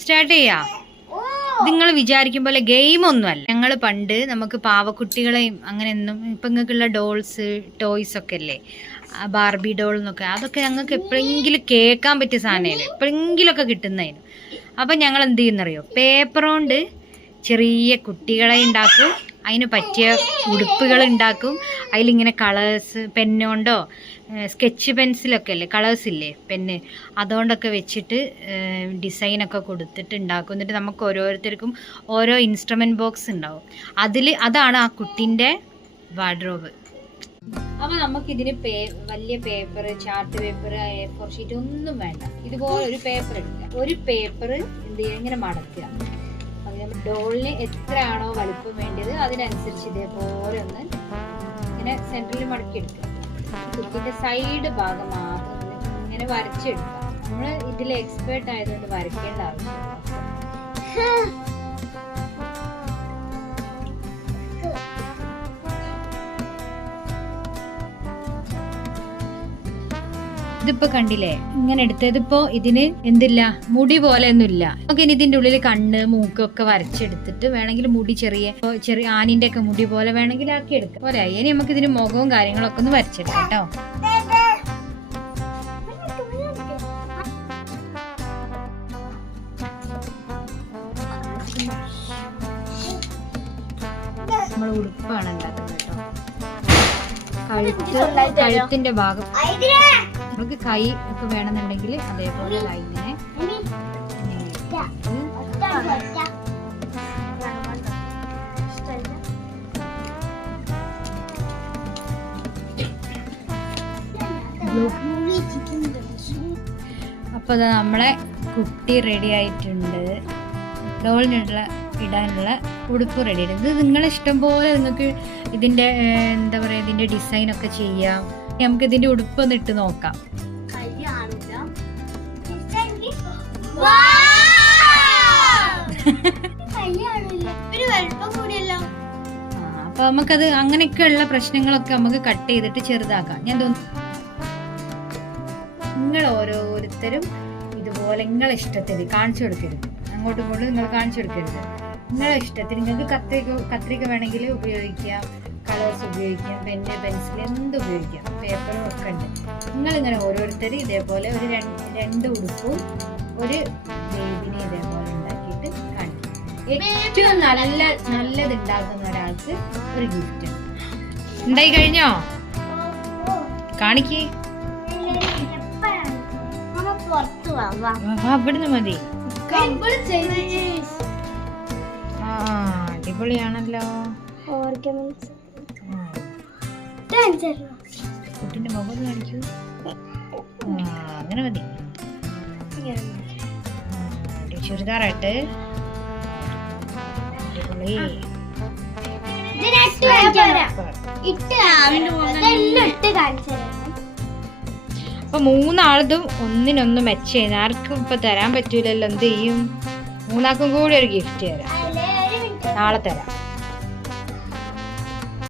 Start ചെയ്യാം. നിങ്ങൾ വിചാരിക്കും പോലെ ഗെയിം ഒന്നുമല്ല. ഞങ്ങൾ പണ്ട് നമുക്ക് പാവക്കുട്ടികളെയും അങ്ങനെയൊന്നും ഇപ്പം നിങ്ങൾക്കുള്ള ഡോൾസ് ടോയ്സ് ഒക്കെ അല്ലേ, ബാർബി ഡോൾ എന്നൊക്കെ, അതൊക്കെ ഞങ്ങൾക്ക് എപ്പോഴെങ്കിലും കേൾക്കാൻ പറ്റിയ സാധനമല്ലേ, എപ്പോഴെങ്കിലുമൊക്കെ കിട്ടുന്നതിന്. അപ്പം ഞങ്ങൾ എന്ത് ചെയ്യുന്നറിയോ, പേപ്പർ കൊണ്ട് ചെറിയ കുട്ടികളെ ഉണ്ടാക്കും, അതിന് പറ്റിയ ഉടുപ്പുകൾ ഉണ്ടാക്കും. അതിലിങ്ങനെ കളേഴ്സ് പെന്നുകൊണ്ടോ സ്കെച്ച് പെൻസിലൊക്കെ അല്ലേ, കളേഴ്സ് ഇല്ലേ പെന്ന്, അതുകൊണ്ടൊക്കെ വെച്ചിട്ട് ഡിസൈനൊക്കെ കൊടുത്തിട്ട് ഉണ്ടാക്കും. എന്നിട്ട് നമുക്ക് ഓരോരുത്തർക്കും ഓരോ ഇൻസ്ട്രുമെൻറ്റ് ബോക്സ് ഉണ്ടാവും. അതാണ് ആ കുട്ടീൻ്റെ വാർഡ്രോബ്. അപ്പോൾ നമുക്കിതിന് വലിയ paper, chart paper, A4 sheet ഒന്നും വേണ്ട. ഇതുപോലെ ഒരു പേപ്പർ എടുക്കുക. ഒരു പേപ്പർ എന്ത് ചെയ്യുക, ഇങ്ങനെ മടക്കുക. ഡോളിന് എത്രയാണോ വലിപ്പം വേണ്ടത് അതിനനുസരിച്ച് ഇതേപോലെ ഒന്ന് ഇങ്ങനെ സെൻറ്ററിൽ മടക്കിയെടുക്കുക. കുട്ടിൻ്റെ സൈഡ് ഭാഗം മാത്രം ഇങ്ങനെ വരച്ചെടുക്കുക. നമ്മൾ ഇതിൽ എക്സ്പേർട്ട് ആയതുകൊണ്ട് വരയ്ക്കേണ്ട ആവശ്യമില്ല. ഇതിപ്പോ കണ്ടില്ലേ, ഇങ്ങനെ എടുത്തതിപ്പോ ഇതിന് എന്തില്ല, മുടി പോലെ ഒന്നുമില്ല. നമുക്ക് ഇനി ഇതിന്റെ ഉള്ളിൽ കണ്ണ് മൂക്കൊക്കെ വരച്ചെടുത്തിട്ട് വേണമെങ്കിൽ മുടി ചെറിയ ആനിന്റെ ഒക്കെ മുടി പോലെ വേണമെങ്കിൽ ആക്കി എടുക്കാം. പോരാ, ഇനി നമുക്ക് ഇതിന് മുഖവും കാര്യങ്ങളൊക്കെ ഒന്ന് വരച്ചെടുക്കാം കേട്ടോ. നമ്മൾ ഉടുപ്പാണ് ഉണ്ടാക്കുന്നത് കേട്ടോ. കഴുത്തിന്റെ ഭാഗം നമുക്ക് കൈ ഒക്കെ വേണമെന്നുണ്ടെങ്കിൽ അതേപോലെ ലൈനിനെ അപ്പോൾ നമ്മളെ കുട്ടി റെഡി ആയിട്ടുണ്ട്. ഡോളിനുള്ള ഇടാനുള്ള ഉടുപ്പ് റെഡി ആയിട്ടുണ്ട്. ഇത് നിങ്ങളെ ഇഷ്ടം പോലെ നിങ്ങൾക്ക് ഇതിൻ്റെ എന്താ പറയുക, ഇതിൻ്റെ ഡിസൈനൊക്കെ ചെയ്യാം. നമുക്ക് ഇതിന്റെ ഉടുപ്പ് ഒന്ന് ഇട്ട് നോക്കാം. അപ്പൊ നമുക്കത് അങ്ങനെയൊക്കെയുള്ള പ്രശ്നങ്ങളൊക്കെ നമുക്ക് കട്ട് ചെയ്തിട്ട് ചെറുതാക്കാം. ഞാൻ തോന്നുന്നു നിങ്ങൾ ഓരോരുത്തരും ഇതുപോലെ നിങ്ങളെ ഇഷ്ടത്തിന് കാണിച്ചു കൊടുക്കരുത്, അങ്ങോട്ടും ഇങ്ങോട്ടും നിങ്ങൾ കാണിച്ചു കൊടുക്കരുത്. നിങ്ങളെ ഇഷ്ടത്തിന് നിങ്ങൾക്ക് കത്രിക വേണമെങ്കിൽ ഉപയോഗിക്കാം, കളേഴ്സ് ഉപയോഗിക്കാം, പെന്ന് പെൻസിൽ എന്ത് ഉപയോഗിക്കാം, പേപ്പറും ഒക്കെ ഉണ്ട്. നിങ്ങളിങ്ങനെ ഓരോരുത്തർ ഇതേപോലെ ഒരു രണ്ട് ഉടുപ്പും ഒരു ബേബിനെ ഇതേപോലെ ഉണ്ടാക്കിയിട്ട് കാണിക്കും. ഏറ്റവും നല്ലത് ഉണ്ടാക്കുന്ന ഒരാൾക്ക് ഒരു ഗിഫ്റ്റ് ഉണ്ടായി കഴിഞ്ഞോ, കാണിക്ക്. അവിടുന്ന് മതി. അടിപൊളിയാണല്ലോ. കുട്ടിന്റെ മുഖം കാണിക്കൂ. അങ്ങനെ മതി. ചുരിദാറായിട്ട് അടിപൊളി. അപ്പൊ മൂന്നാളതും ഒന്നിനൊന്ന് മെച്ച് ചെയ്യുന്ന ആർക്കും ഇപ്പൊ തരാൻ പറ്റൂലല്ലോ. എന്ത് ചെയ്യും, മൂന്നാൾക്കും കൂടി ഒരു ഗിഫ്റ്റ് തരാം, നാളെ തരാം.